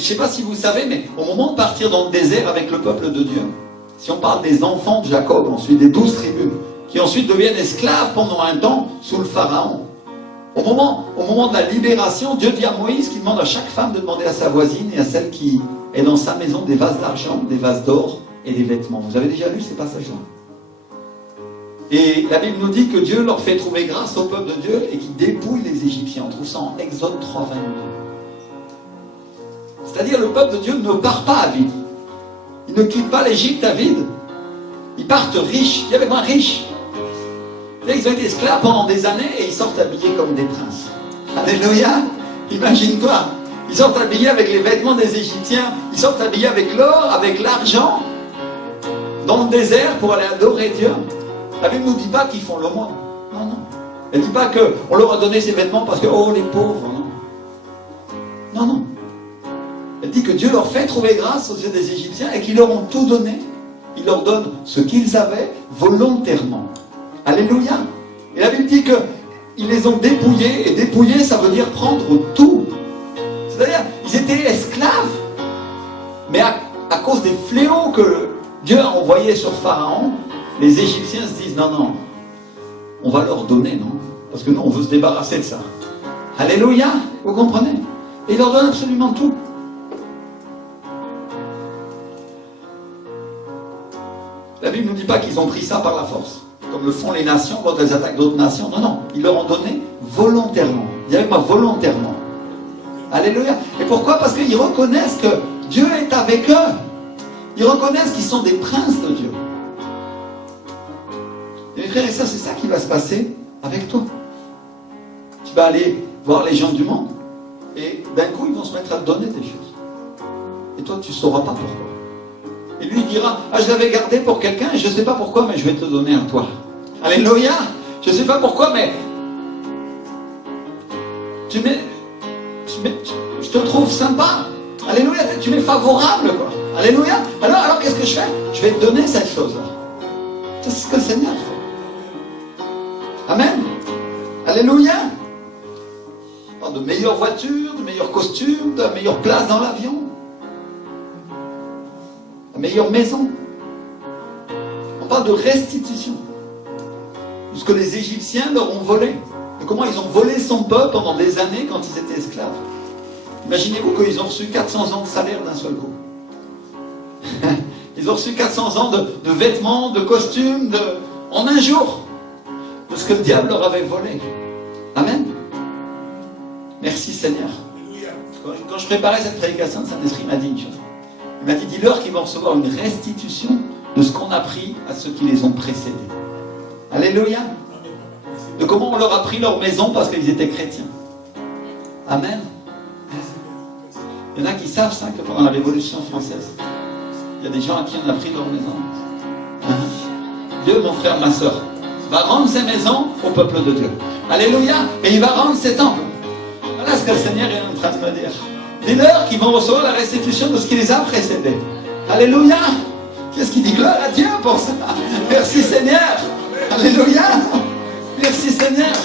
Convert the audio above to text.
ne sais pas si vous savez, mais au moment de partir dans le désert avec le peuple de Dieu, si on parle des enfants de Jacob, ensuite des 12 tribus, qui ensuite deviennent esclaves pendant un temps sous le Pharaon, au moment de la libération, Dieu dit à Moïse qu'il demande à chaque femme de demander à sa voisine et à celle qui est dans sa maison des vases d'argent, des vases d'or et des vêtements. Vous avez déjà lu ces passages-là? Et la Bible nous dit que Dieu leur fait trouver grâce au peuple de Dieu et qu'il dépouille les Égyptiens. On trouve ça en Exode 3, 22. C'est-à-dire le peuple de Dieu ne part pas à vide. Ils ne quittent pas l'Égypte à vide. Ils partent riches. Il y avait moins riches. Là, ils ont été esclaves pendant des années et ils sortent habillés comme des princes. Alléluia! Imagine-toi. Ils sortent habillés avec les vêtements des Égyptiens. Ils sortent habillés avec l'or, avec l'argent, dans le désert pour aller adorer Dieu. La Bible ne nous dit pas qu'ils font l'aumône. Non, non. Elle ne dit pas qu'on leur a donné ces vêtements parce que, oh, les pauvres, non. Non, non. Elle dit que Dieu leur fait trouver grâce aux yeux des Égyptiens et qu'ils leur ont tout donné. Il leur donne ce qu'ils avaient volontairement. Alléluia. Et la Bible dit qu'ils les ont dépouillés. Et dépouiller, ça veut dire prendre tout. C'est-à-dire, ils étaient esclaves. Mais à cause des fléaux que Dieu a envoyés sur Pharaon, les Égyptiens se disent, non, non, on va leur donner, non? Parce que nous, on veut se débarrasser de ça. Alléluia, vous comprenez? Et il leur donne absolument tout. La Bible ne nous dit pas qu'ils ont pris ça par la force, comme le font les nations quand elles attaquent d'autres nations. Non, non, ils leur ont donné volontairement. Dis avec moi, volontairement. Alléluia. Et pourquoi? Parce qu'ils reconnaissent que Dieu est avec eux. Ils reconnaissent qu'ils sont des princes de Dieu. Et mes frères et sœurs, c'est ça qui va se passer avec toi. Tu vas aller voir les gens du monde et d'un coup, ils vont se mettre à te donner des choses. Et toi, tu ne sauras pas pourquoi. Et lui, il dira, ah, je l'avais gardé pour quelqu'un et je ne sais pas pourquoi, mais je vais te donner à toi. Alléluia. Je ne sais pas pourquoi, mais je te trouve sympa. Alléluia. Tu m'es favorable, quoi. Alléluia. Alors qu'est-ce que je fais? Je vais te donner cette chose-là. C'est ce que le Seigneur fait. Amen. Alléluia. De meilleures voitures, de meilleurs costumes, de meilleures places dans l'avion, de meilleure maison. On parle de restitution. De ce que les Égyptiens leur ont volé. De comment ils ont volé son peuple pendant des années quand ils étaient esclaves. Imaginez-vous qu'ils ont reçu 400 ans de salaire d'un seul coup. Ils ont reçu 400 ans de vêtements, de costumes, en un jour. De ce que le diable leur avait volé. Amen. Merci Seigneur. Quand je préparais cette prédication, le Saint-Esprit m'a dit une chose. Il m'a dit, dis-leur qu'ils vont recevoir une restitution de ce qu'on a pris à ceux qui les ont précédés. Alléluia. De comment on leur a pris leur maison parce qu'ils étaient chrétiens. Amen. Il y en a qui savent ça, que pendant la Révolution française, il y a des gens à qui on a pris leur maison. Dieu, mon frère, ma soeur, va rendre ses maisons au peuple de Dieu. Alléluia. Et il va rendre ses temples. Voilà ce que le Seigneur est en train de me dire. Dis-leur qu'ils vont recevoir la restitution de ce qui les a précédés. Alléluia. Qu'est-ce qu'il dit? Gloire à Dieu pour ça. Merci Seigneur. Alléluia. Merci Seigneur.